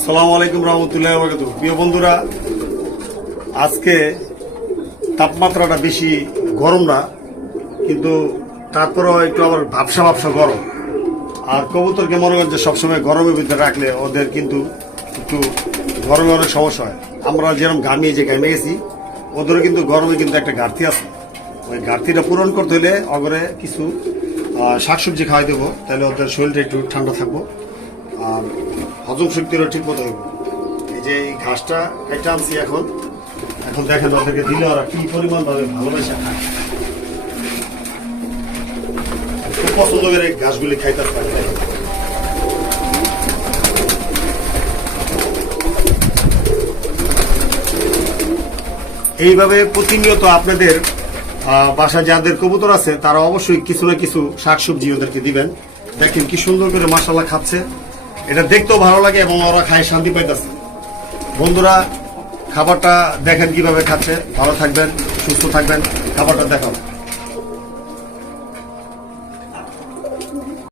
আসসালামু আলাইকুম রহমতুল্লাহ বরকাতুহু। প্রিয় বন্ধুরা, আজকে তাপমাত্রাটা বেশি গরম না, কিন্তু তারপরেও একটু আবার ভাবসা ভাবসা গরম। আর কবুতরকে মনে করেন যে সবসময় গরমের ভিতরে রাখলে ওদের কিন্তু একটু গরমে অনেক সমস্যা হয়। আমরা যেরকম ঘামিয়ে গেছি, ওদেরও কিন্তু গরমে কিন্তু একটা ঘাটতি আছে। ওই ঘাটতিটা পূরণ করতে হলে অগরে কিছু শাকসবজি খাওয়াই দেবো, তাহলে ওদের শরীরটা একটু ঠান্ডা থাকবো আর হজম শক্তিরও ঠিক মতো হইব। এই যে এই ঘাসটা কেটে আনছি এখন দেখেন ওদেরকে দিলে ওরা কি পরিমাণ ভাবে ভালোবাসা খায়। খুব পছন্দ করে এই ঘাসগুলি খাইতে পারে। এইভাবে প্রতিনিয়ত আপনাদের বাসায় যাদের কবুতর আছে তারা অবশ্যই কিছু না কিছু শাকসবজি ওদেরকে দিবেন। দেখেন কি সুন্দর করে মাশাআল্লাহ খাচ্ছে, এটা দেখতেও ভালো লাগে এবং ওরা খায় শান্তি পাইতেছে। বন্ধুরা, খাবারটা দেখেন কিভাবে খাচ্ছে। ভালো থাকবেন, সুস্থ থাকবেন, খাবারটা দেখাও।